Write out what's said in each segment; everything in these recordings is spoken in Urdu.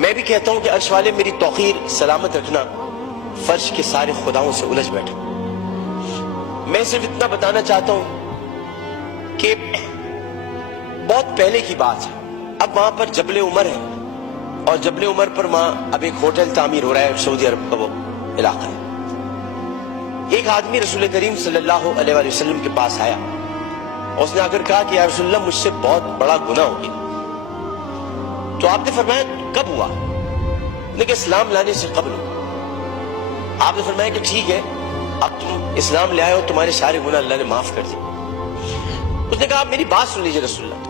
میں بھی کہتا ہوں کہ عرش والے میری توقیر سلامت رکھنا، فرش کے سارے خداؤں سے الجھ بیٹھا۔ میں صرف اتنا بتانا چاہتا ہوں کہ بہت پہلے کی بات ہے، اب وہاں پر جبل عمر ہے، اور جبل عمر پر وہاں اب ایک ہوٹل تعمیر ہو رہا ہے، سعودی عرب کا وہ علاقہ ہے۔ ایک آدمی رسول کریم صلی اللہ علیہ وآلہ وسلم کے پاس آیا، اور اس نے آ کر کہا کہ یا رسول اللہ مجھ سے بہت بڑا گناہ ہو گیا۔ تو آپ نے فرمایا کب ہوا؟ لیکن اسلام لانے سے قبل ہوا۔ آپ نے فرمایا کہ ٹھیک ہے، اب تم اسلام لے آئے ہو، تمہارے سارے گناہ اللہ نے معاف کر دیے۔ اس نے کہا میری بات سن لیجیے رسول اللہ،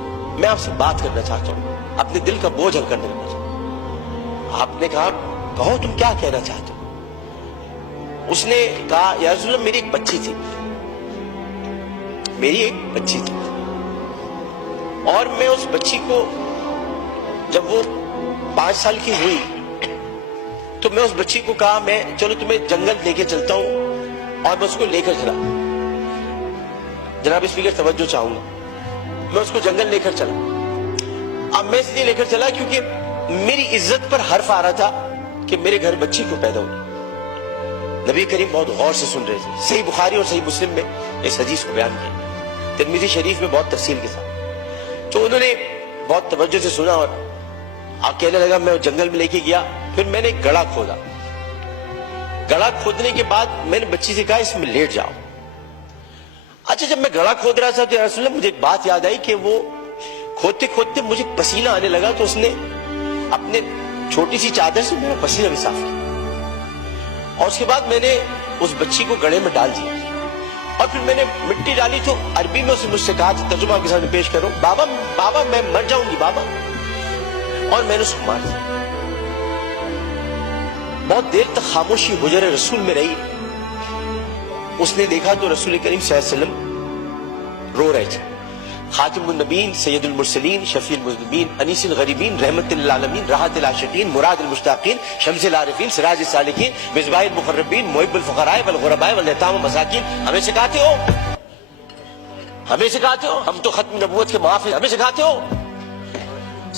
میں آپ سے بات کرنا چاہتا ہوں، اپنے دل کا بوجھ ہل کرنے لگا۔ آپ نے کہا کہو تم کیا کہنا چاہتے ہو؟ اس نے کہا یا رسول اللہ میری ایک بچی تھی، اور میں اس بچی کو جب وہ 5 سال کی ہوئی تو میں اس بچی کو کہا میں چلو تمہیں جنگل لے کے چلتا ہوں، اور میں اس کو لے کر چلا۔ جناب اسپیکر توجہ چاہوں گا، میں اس کو جنگل لے کر چلا۔ اب میں اس لیے لے کر چلا کیونکہ میری عزت پر حرف آ رہا تھا کہ میرے گھر بچی کو پیدا ہوئی۔ نبی کریم بہت غور سے سن رہے تھے، صحیح بخاری اور صحیح مسلم میں اس حدیث کو بیان کیا، ترمذی شریف میں بہت تفصیل کے ساتھ۔ تو انہوں نے بہت توجہ سے سنا، اور آپ کہنے لگا میں جنگل میں لے کے گیا، پھر میں نے ایک گڑھا کھودا۔ گڑھا کھودنے کے بعد میں نے بچی سے کہا اس میں لیٹ جاؤ۔ اچھا جب میں گڑھا کھود رہا تھا تو یا رسول اللہ مجھے ایک بات یاد آئی کہ وہ کھودتے کھودتے مجھے پسینہ آنے لگا، تو اس نے اپنے چھوٹی سی چادر سے میرا پسینہ بھی صاف کیا، اور اس کے بعد میں نے اس بچی کو گڑھے میں ڈال دیا، اور پھر میں نے مٹی ڈالی تو عربی میں اسے مجھ سے کہا، ترجمہ آپ کے سامنے پیش کروں، بابا بابا میں مر جاؤں گی بابا، اور میں نے اس کو مار دیا۔ بہت دیر تک خاموشی حجر رسول میں رہی۔ اس نے دیکھا تو رسول کریم صلی اللہ علیہ وسلم رو رہے تھے، خاتم النبیین، سید المرسلین، شفیع المذنبین، انیس الغریبین، رحمت للعالمین، راحت العاشقین، مراد المشتاقین، شمس العارفین، سراج السالکین، مصباح المقربین، محب الفقراء والغرباء والیتام والمساکین۔ ہمیں سکھاتے ہو، ہم تو ختم نبوت کے محافظ، ہمیں سکھاتے ہو۔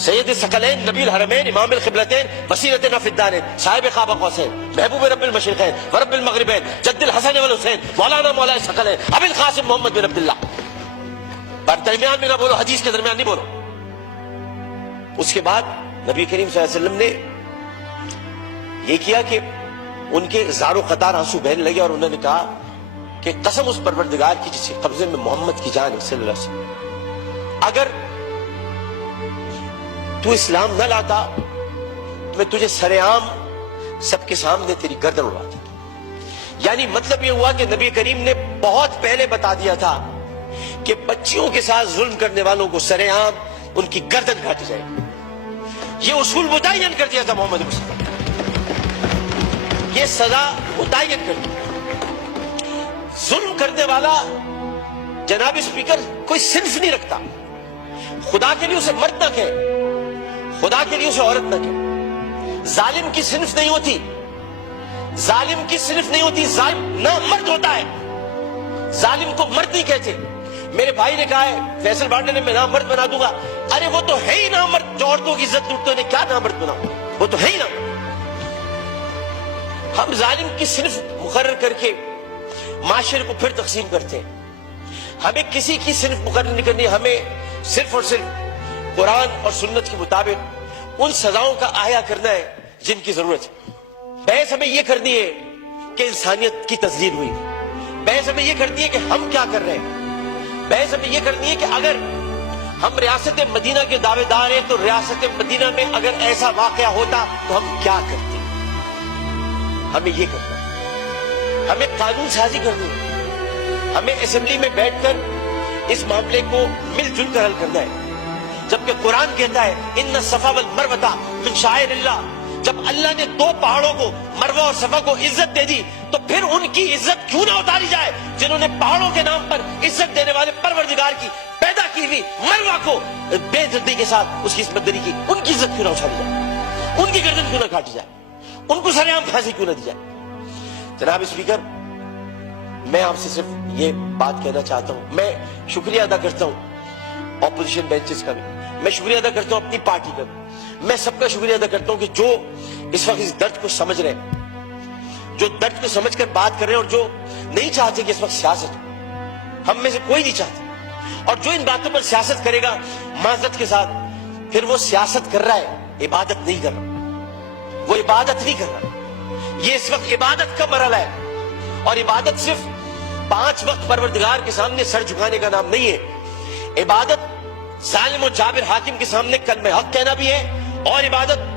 سید الثقلین، نبی الحرمین، امام القبلتین، وسیلتنا فی الدارین، صاحب قاب قوسین، محبوب رب المشرقین ورب المغربین، جد الحسن والحسین، مولانا مولا الثقلین، ابی القاسم محمد بن عبداللہ۔ پر درمیان میں نہ بولو، حدیث کے درمیان نہیں بولو۔ اس کے بعد نبی کریم صلی اللہ علیہ وسلم نے یہ کیا کہ ان کے زارو قطار آنسو بہنے لگے، اور انہوں نے کہا کہ قسم اس پروردگار کی جس کے قبضے میں محمد کی جان ہے صلی اللہ علیہ وسلم، اگر تو اسلام نہ لاتا تو میں تجھے سر عام سب کے سامنے تیری گردن اڑاتا۔ یعنی مطلب یہ ہوا کہ نبی کریم نے بہت پہلے بتا دیا تھا کہ بچیوں کے ساتھ ظلم کرنے والوں کو سر عام ان کی گردن کاٹی جائے گی۔ یہ اصول متعین کر دیا تھا محمد مصطفیٰ، یہ سزا متعین کر دی۔ ظلم کرنے والا جناب اسپیکر کوئی صنف نہیں رکھتا، خدا کے لیے اسے مرد نہ کہے، خدا کے لیے اسے عورت نہ کہے۔ ظالم کی صنف نہیں ہوتی، ظالم کی صنف نہیں ہوتی، ظالم نہ مرد ہوتا ہے، ظالم کو مرد نہیں کہتے۔ میرے بھائی نے کہا ہے فیصل بانڈے نے میں نامرد بنا دوں گا، ارے وہ تو ہے ہی نامرد، جو عورتوں کی عزت لوٹتے ہیں کیا نامرد بناؤں، وہ تو ہے ہی نامرد۔ ہم ظالم کی صنف مقرر کر کے معاشرے کو پھر تقسیم کرتے ہیں۔ ہمیں کسی کی صنف مقرر نہیں کرنی، ہمیں صرف اور صرف قرآن اور سنت کے مطابق ان سزاؤں کا احیا کرنا ہے جن کی ضرورت ہے۔ بحث ہمیں یہ کرنی ہے کہ انسانیت کی تذلیل ہوئی، بحث ہمیں یہ کرنی ہے کہ ہم کیا کر رہے ہیں، بحث ہمیں یہ کرنی ہے کہ اگر ہم ریاست مدینہ کے دعوے دار ہیں تو ریاست مدینہ میں اگر ایسا واقعہ ہوتا تو ہم کیا کرتے۔ ہمیں یہ کرنا ہے، ہمیں قانون سازی کرنی ہے، ہمیں اسمبلی میں بیٹھ کر اس معاملے کو مل جل کر حل کرنا ہے۔ جبکہ قرآن کہتا ہے ان الصفا والمروہ من شعائر اللہ، جب اللہ نے 2 پہاڑوں کو مروہ اور صفا کو عزت دے دی تو پھر ان کی عزت کیوں نہ اتاری جائے، جنہوں نے پہاڑوں کے نام پر عزت دینے والے پروردگار کی پیدا کی ہوئی مروہ کو بے عزتی کے ساتھ اس کی عصمت دری کی، ان کی عزت کیوں نہ اچھالی جائے، ان کی گردن کیوں نہ کاٹی جائے، ان کو سر عام پھانسی کیوں نہ دی جائے۔ جناب اسپیکر، میں آپ سے صرف یہ بات کہنا چاہتا ہوں، میں شکریہ ادا کرتا ہوں اپوزیشن بینچز کا بھی، میں شکریہ ادا کرتا ہوں اپنی پارٹی کا بھی، میں سب کا شکریہ ادا کرتا ہوں کہ جو اس وقت اس درد کو سمجھ رہے ہیں، جو درد کو سمجھ کر بات کر رہے ہیں، اور جو نہیں چاہتے کہ اس وقت سیاست ہو، ہم میں سے کوئی نہیں چاہتا، اور جو ان باتوں پر سیاست کرے گا معذرت کے ساتھ، پھر وہ سیاست کر رہا ہے، عبادت نہیں کر رہا، وہ عبادت نہیں کر رہا۔ یہ اس وقت عبادت کا مرحلہ ہے، اور عبادت صرف 5 وقت پروردگار کے سامنے سر جھکانے کا نام نہیں ہے۔ عبادت ظالم و جابر حاکم کے سامنے کلمہ حق کہنا بھی ہے، اور عبادت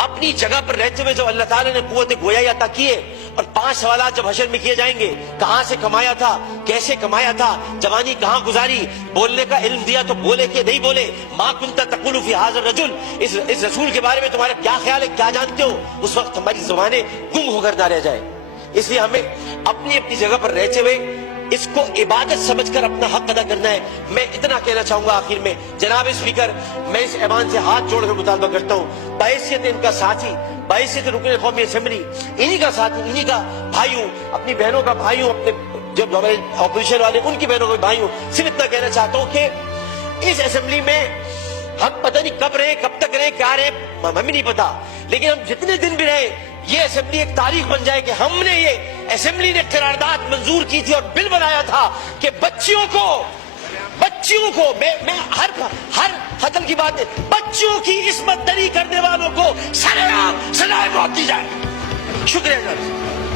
اپنی جگہ پر رہتے ہوئے جب اللہ تعالیٰ نے قوت گویائی عطا کی ہے، اور 5 سوالات جب حشر میں کیے جائیں گے، کہاں سے کمایا تھا، کیسے کمایا تھا، جوانی کہاں گزاری، بولنے کا علم دیا تو بولے کہ نہیں بولے، ما کنت تقول فی ھذا الرجل، اس رسول کے بارے میں تمہارا کیا خیال ہے، کیا جانتے ہو، اس وقت ہماری زبانیں گم ہو کر نہ رہ جائے۔ اس لیے ہمیں اپنی اپنی جگہ پر رہتے ہوئے اس کو عبادت سمجھ کر اپنا حق ادا کرنا ہے۔ میں اتنا کہنا چاہوں گا آخر میں، جناب اسپیکر، میں اس ایوان سے ہاتھ جوڑ کر مطالبہ کرتا ہوں، بحیثیت ان کا ساتھی، بحیثیت رکن قومی اسمبلی، انہی کا ساتھی، انہی کا بھائیوں، اپنی بہنوں کا بھائیوں، اپنے جو ہمارے اپوزیشن والے ان کی بہنوں کا بھائیوں، صرف اتنا کہنا چاہتا ہوں کہ اس اسمبلی میں ہم پتہ نہیں کب رہے، کب تک رہے، کیا رہے، ہمیں نہیں پتا، لیکن ہم جتنے دن بھی رہے، یہ اسمبلی ایک تاریخ بن جائے کہ ہم نے یہ اسمبلی نے قرارداد منظور کی تھی اور بل بنایا تھا کہ بچیوں کو میں ہر قتل کی بات ہے، بچیوں کی عصمت دری کرنے والوں کو سرعام سزائے موت دی جائے۔ شکریہ جناب۔